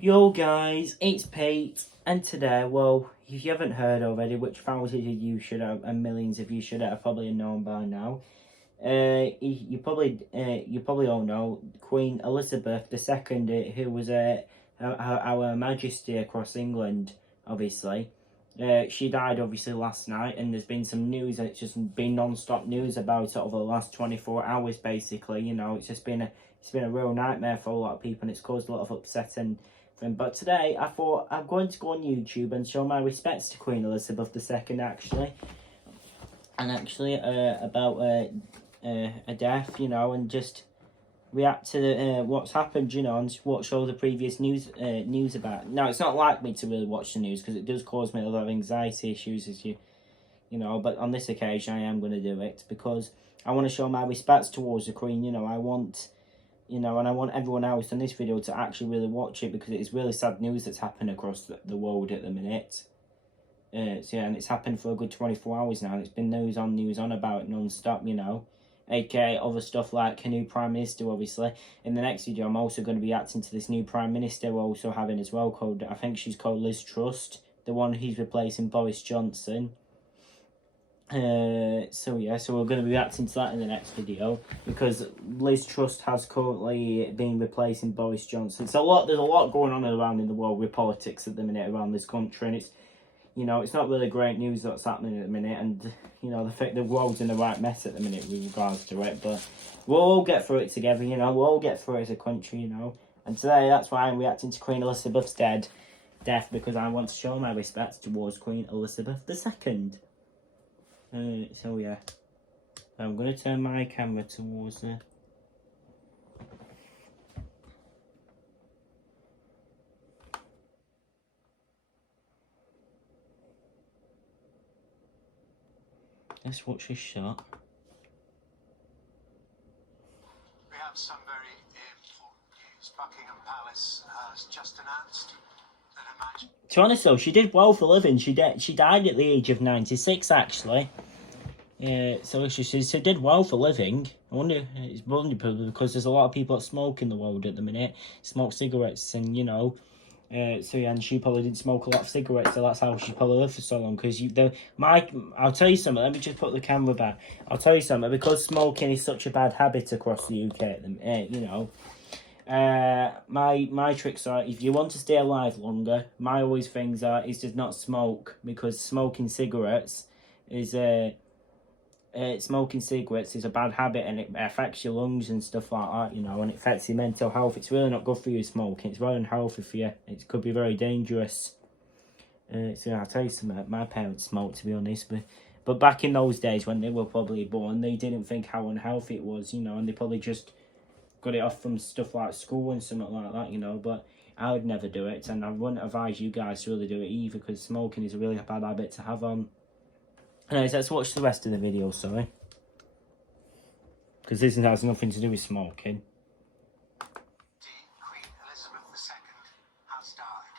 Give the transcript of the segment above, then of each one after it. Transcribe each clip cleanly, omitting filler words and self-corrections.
Yo guys, it's Pete, and today, well, if you haven't heard already, which thousands of you should have, and millions of you should have probably known by now, you probably all know Queen Elizabeth II, who was our Majesty across England, obviously. She died obviously last night, and there's been some news, and it's just been non-stop news about it over the last 24 hours, basically. You know, it's been a real nightmare for a lot of people, and it's caused a lot of upset and. But today I thought I'm going to go on YouTube and show my respects to Queen Elizabeth II, actually, and actually about a death, you know, and just react to what's happened, you know, and watch all the previous news about. Now, it's not like me to really watch the news because it does cause me a lot of anxiety issues, as you know. But on this occasion, I am going to do it because I want to show my respects towards the Queen. You know, and I want everyone else in this video to actually really watch it because it is really sad news that's happened across the world at the minute. So yeah, and it's happened for a good 24 hours now, and it's been news on about it non-stop, you know. AKA other stuff like a new Prime Minister, obviously. In the next video, I'm also going to be acting to this new Prime Minister we're also having as well, called, I think she's called Liz Truss, the one who's replacing Boris Johnson. So we're going to be reacting to that in the next video because Liz Truss has currently been replacing Boris Johnson. There's a lot going on around in the world with politics at the minute around this country, and it's, you know, it's not really great news that's happening at the minute, and you know, the world's in the right mess at the minute with regards to it, but we'll all get through it together, you know. We'll all get through it as a country, you know. And today, that's why I'm reacting to Queen Elizabeth's death, because I want to show my respects towards Queen Elizabeth II. So yeah, I'm going to turn my camera towards her. Let's watch this shot. We have some very important news. Buckingham Palace has just announced that a match. To be honest though, she did well for a living. She died at the age of 96, actually. So she did well for living. I wonder, it's probably because there's a lot of people that smoke in the world at the minute, smoke cigarettes, and you know, so yeah, and she probably didn't smoke a lot of cigarettes, so that's how she probably lived for so long. Because I'll tell you something. Let me just put the camera back. I'll tell you something, because smoking is such a bad habit across the UK at the minute, you know. My tricks are, if you want to stay alive longer, my always things is to not smoke, because smoking cigarettes is smoking cigarettes is a bad habit, and it affects your lungs and stuff like that, you know, and it affects your mental health. It's really not good for you, smoking. It's very unhealthy for you. It could be very dangerous. So I'll tell you something, my parents smoked, to be honest, but back in those days when they were probably born, they didn't think how unhealthy it was, you know, and they probably just got it off from stuff like school and something like that, you know. But I would never do it, and I wouldn't advise you guys to really do it either, because smoking is a really bad habit to have on. Anyways, let's watch the rest of the video, sorry. Because this has nothing to do with smoking. Queen Elizabeth II has died.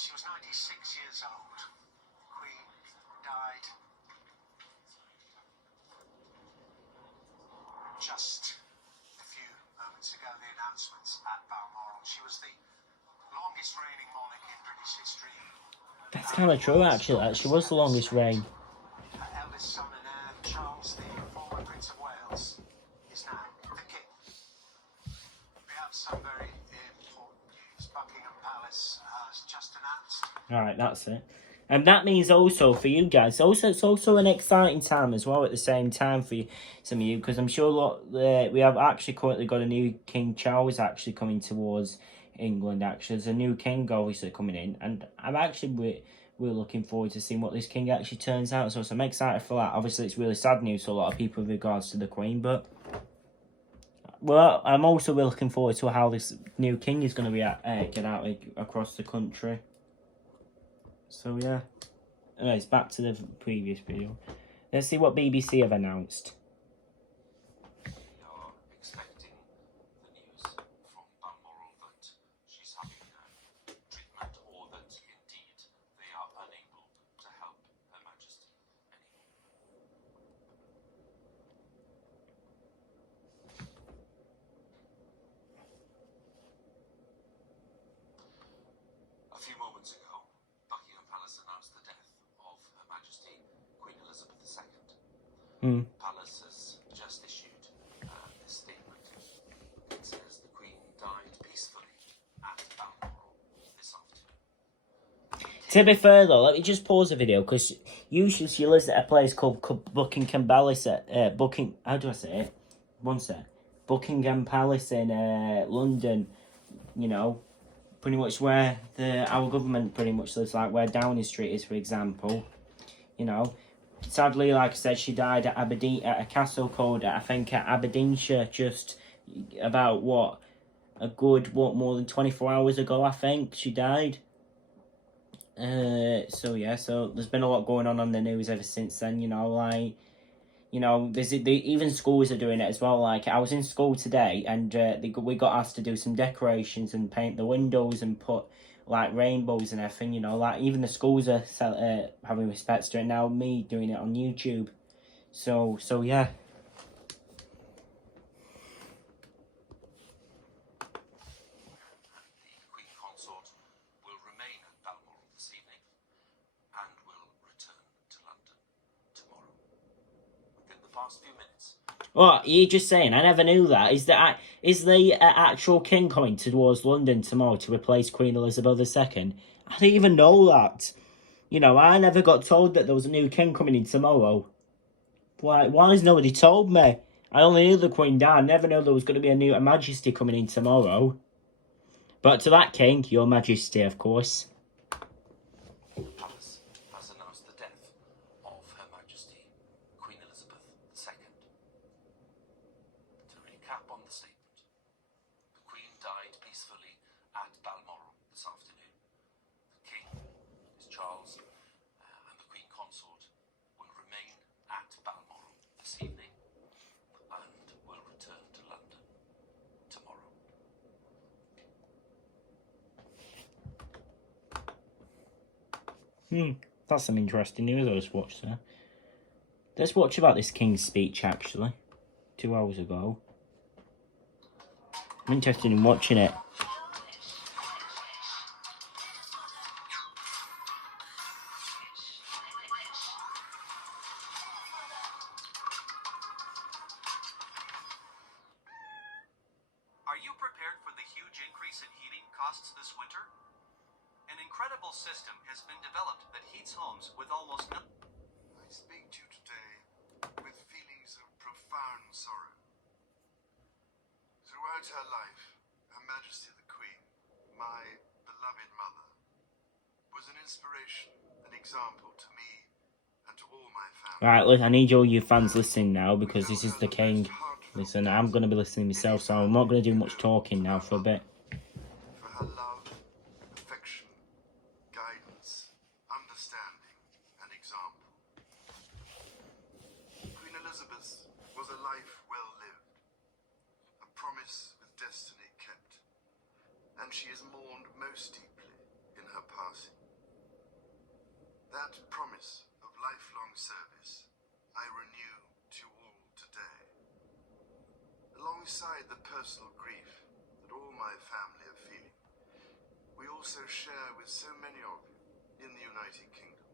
She was 96 years old. Queen died just a few moments ago, the announcements at Balmoral. She was the longest reigning monarch in British history. That's kind of true, actually. She was the longest reign. Her eldest son and heir, Charles, the former Prince of Wales, is now the king. We have some very important news. Buckingham Palace has just announced. Alright, that's it. And that means also for you guys, it's also an exciting time as well at the same time for you, some of you, because I'm sure we have actually currently got a new King Charles actually coming towards England. Actually, there's a new king obviously coming in, and I'm actually we're looking forward to seeing what this king actually turns out. So I'm excited for that. Obviously, it's really sad news for a lot of people with regards to the Queen, but well, I'm also really looking forward to how this new king is going to get out across the country. So yeah. Anyways, back to the previous video. Let's see what BBC have announced. We are expecting the news from Balmoral that she's having treatment, or that indeed they are unable to help Her Majesty anymore. Elizabeth II. Hmm. Palace has just issued this statement. It says the Queen died peacefully at Balmoral this afternoon. To be fair though, let me just pause the video because usually she lives at a place called Buckingham Palace at how do I say it? One sec. Buckingham Palace in London. You know, pretty much where our government pretty much lives, like where Downing Street is, for example. You know, sadly, like I said, she died at Aberdeen at a castle called I think at Aberdeenshire, just about more than 24 hours ago. I think she died. So yeah, so there's been a lot going on the news ever since then. You know, like, you know, even schools are doing it as well. Like, I was in school today, and we got asked to do some decorations and paint the windows and put like rainbows and everything. You know, like even the schools are having respects to it now. Me doing it on YouTube. So yeah. The Queen Consort will remain at Balmoral this evening and will return to London tomorrow. Within the past few minutes, What, you just saying? I never knew that. Is the actual king coming towards London tomorrow to replace Queen Elizabeth II? I didn't even know that. You know, I never got told that there was a new king coming in tomorrow. Why has nobody told me? I only knew the Queen died. I never knew there was going to be a new Majesty coming in tomorrow. But to that king, Your Majesty, of course. the palace has announced the death of Her Majesty Queen Elizabeth II. To recap on the statement, the Queen died peacefully at Balmoral this afternoon. The King, his Charles, and the Queen Consort will remain at Balmoral this evening and will return to London tomorrow. That's some interesting news I just watched there. Let's watch about this King's speech, actually. 2 hours ago. I'm interested in watching it. Are you prepared for the huge increase in heating costs this winter? An incredible system has been developed that heats homes with almost no... I speak to you today with feelings of profound sorrow. Throughout her life, Her Majesty the Queen, my beloved mother, was an inspiration, an example to me and to all my family. Right, look, I need all you fans listening now because this is the King. Listen, I'm going to be listening myself, so I'm not going to do much talking now for a bit. For her love, affection, guidance, understanding, and example. Queen Elizabeth was a life well lived, a promise with destiny kept, and she is mourned most deeply in her passing. That promise of lifelong service I renew to all today. Alongside the personal grief that all my family are feeling, we also share with so many of you in the United Kingdom,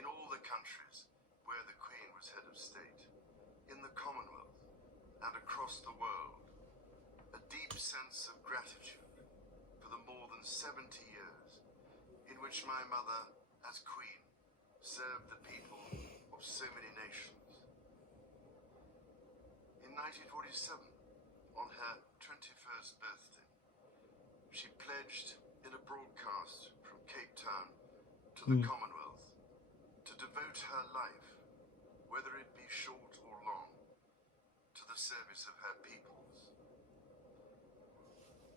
in all the countries where the Queen was head of state, in the Commonwealth and across the world, a deep sense of gratitude for the more than 70 years in which my mother, as Queen, served the people of so many nations. In 1947, on her 21st birthday, she pledged in a broadcast from Cape Town to the Commonwealth to devote her life, whether it be short or long, to the service of her peoples.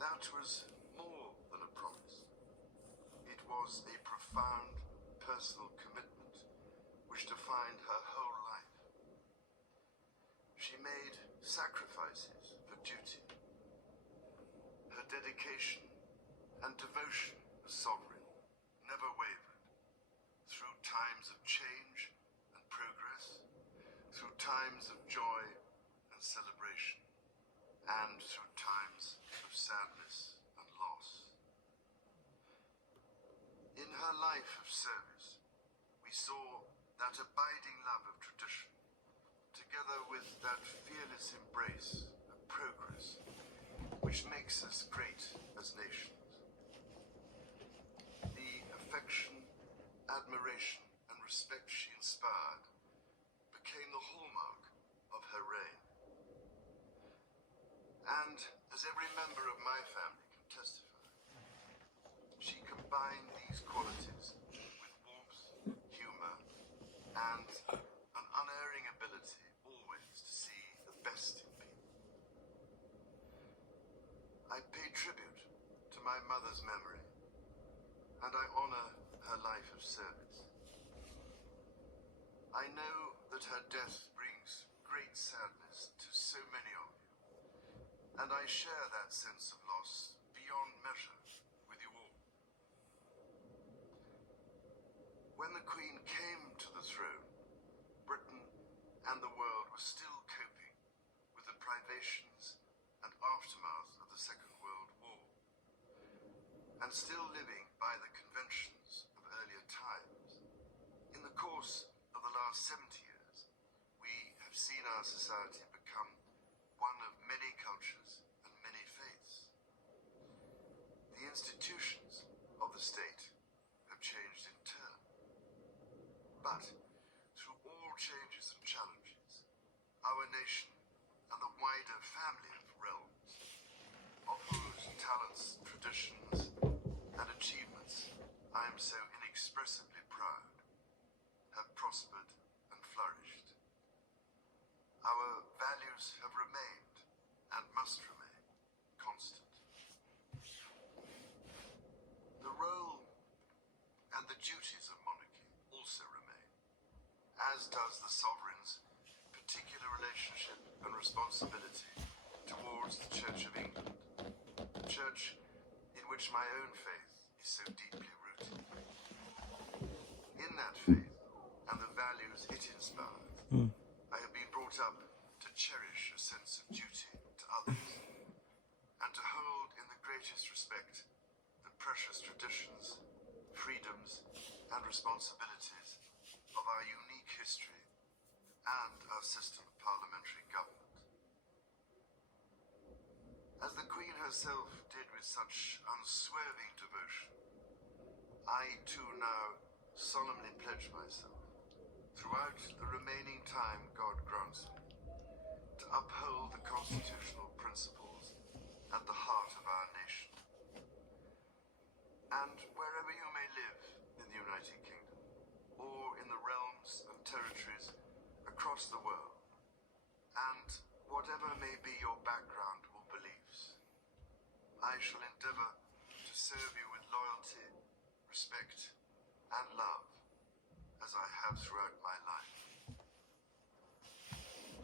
That was more than a promise. It was a profound personal commitment which defined her whole life. She made sacrifices for duty. Her dedication and devotion as sovereign never wavered. Through times of change and progress, through times of joy and celebration, and through times of sadness and loss. In her life of service, we saw that abiding love of tradition, together with that fearless embrace of progress, which makes us great as nations. The affection, admiration, and respect she inspired became the hallmark of her reign. And, as every member of my family can testify, she combined these qualities with warmth, humor, and an unerring ability always to see the best in people. I pay tribute to my mother's memory, and I honor her life of service. I know that her death brings great sadness to so many of you, and I share that sense of loss beyond measure with you all. When the Queen came to the throne, Britain and the world were still coping with the privations and aftermath of the Second World War, and still living by the conventions of earlier times. In the course of the last 70 years, we have seen our society become one of many cultures and many faiths. The institutions of the state have changed in turn. But through all changes and challenges, our nation and the wider family of realms, of whose talents, traditions, and achievements I am so inexpressibly proud, have prospered and flourished. Our values have remained and must remain constant. The role and the duties of monarchy also remain, as does the sovereign's particular relationship and responsibility towards the Church of England, the church in which my own faith is so deeply rooted. In that faith and the values it inspires, I have been brought up to cherish a sense of duty to others, and to hold in the greatest respect the precious traditions, freedoms, and responsibilities of our unique history and our system of parliamentary government. As the Queen herself did with such unswerving devotion, I too now solemnly pledge myself, throughout the remaining time God grants me, to uphold the constitutional principles at the heart of our nation. And wherever you may live in the United Kingdom, or in the realms and territories across the world, and whatever may be your background or beliefs, I shall endeavor to serve you with loyalty, respect, and love, as I have throughout my life.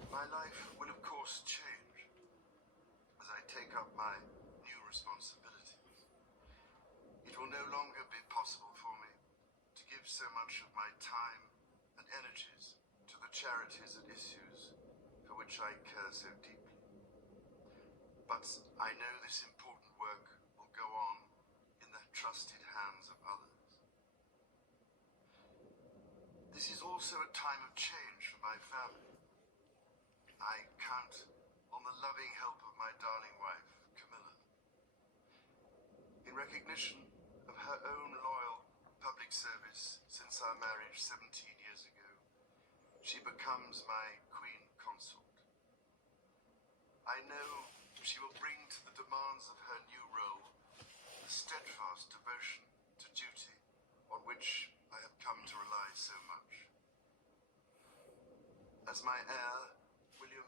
My life will of course change as I take up my new responsibilities. It will no longer be possible for me to give so much of my time and energies to the charities and issues for which I care so deeply. But I know this important work will go on in the trusted hands of others. This is also a time of change for my family. I count on the loving help of my darling wife, Camilla. In recognition of her own loyal public service since our marriage 17 years ago, she becomes my Queen Consort. I know she will bring to the demands of her new role a steadfast devotion to duty on which I have come to rely so much. As my heir, William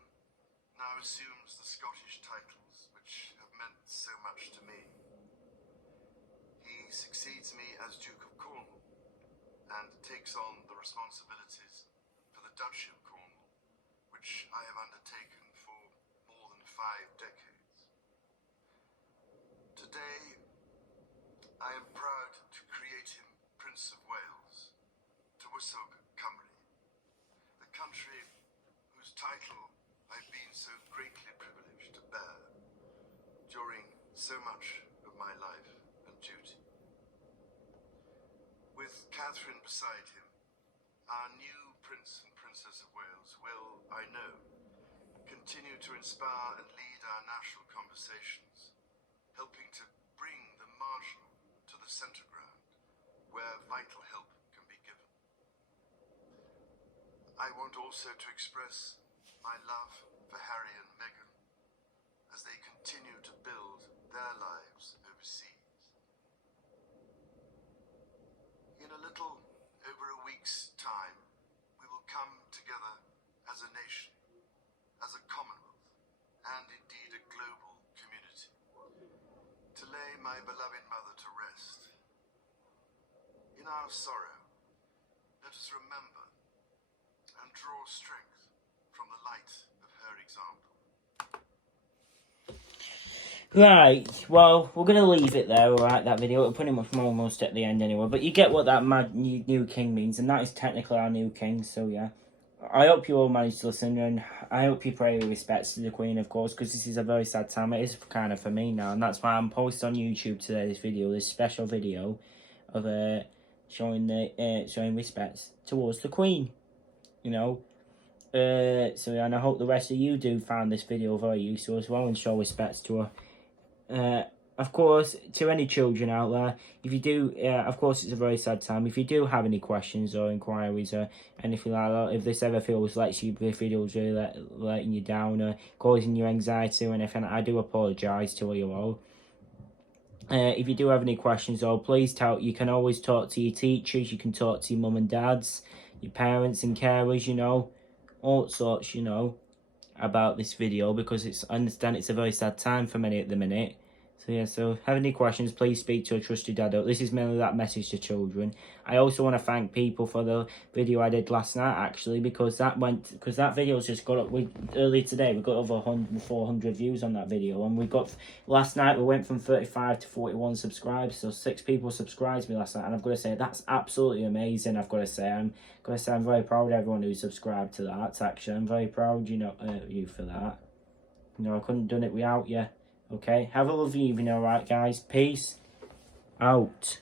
now assumes the Scottish titles which have meant so much to me. He succeeds me as Duke of Cornwall and takes on the responsibilities for the Duchy of Cornwall, which I have undertaken for more than 5 decades. Today, I am proud to create him Prince of Wales, Tywysog Cymru, the country whose title I've been so greatly privileged to bear during so much of my life and duty. With Catherine beside him our new Prince and Princess of Wales will, I know, continue to inspire and lead our national conversations, helping to bring the marginal to the centre ground, where vital help can be given. I want also to express my love for Harry and Meghan as they continue to build their lives overseas. In a little over a week's time, we will come together as a nation, as a Commonwealth, and indeed a global community, to lay my beloved mother to rest. In our sorrow, let us remember and draw strength from the light of her example. Right, well, we're going to leave it there, alright, that video. We're pretty much almost at the end anyway. But you get what that new king means, and that is technically our new king, so yeah. I hope you all managed to listen, and I hope you pay your respects to the Queen, of course, because this is a very sad time. It is kind of for me now, and that's why I'm posting on YouTube today, this special video of showing respects towards the Queen, you know. So yeah, and I hope the rest of you do find this video very useful as well and show respects to her. Of course, to any children out there, if you do, of course, it's a very sad time. If you do have any questions or inquiries or anything like that, if this ever feels like the video's really letting you down or causing you anxiety or anything, I do apologise to you all. If you do have any questions, though, please you can always talk to your teachers, you can talk to your mum and dads, your parents and carers, you know, all sorts, you know, about this video, because I understand it's a very sad time for many at the minute. So yeah, so if you have any questions, please speak to a trusted adult. This is mainly that message to children. I also want to thank people for the video I did last night, actually, because that video's just got up. Earlier today we got over 400 views on that video, and last night we went from 35 to 41 subscribers. So 6 people subscribed to me last night, and I've got to say that's absolutely amazing. I'm very proud of everyone who subscribed to that. Actually, I'm very proud, you know, you for that. You know, I couldn't have done it without you. Okay, have a lovely evening, alright guys? Peace out.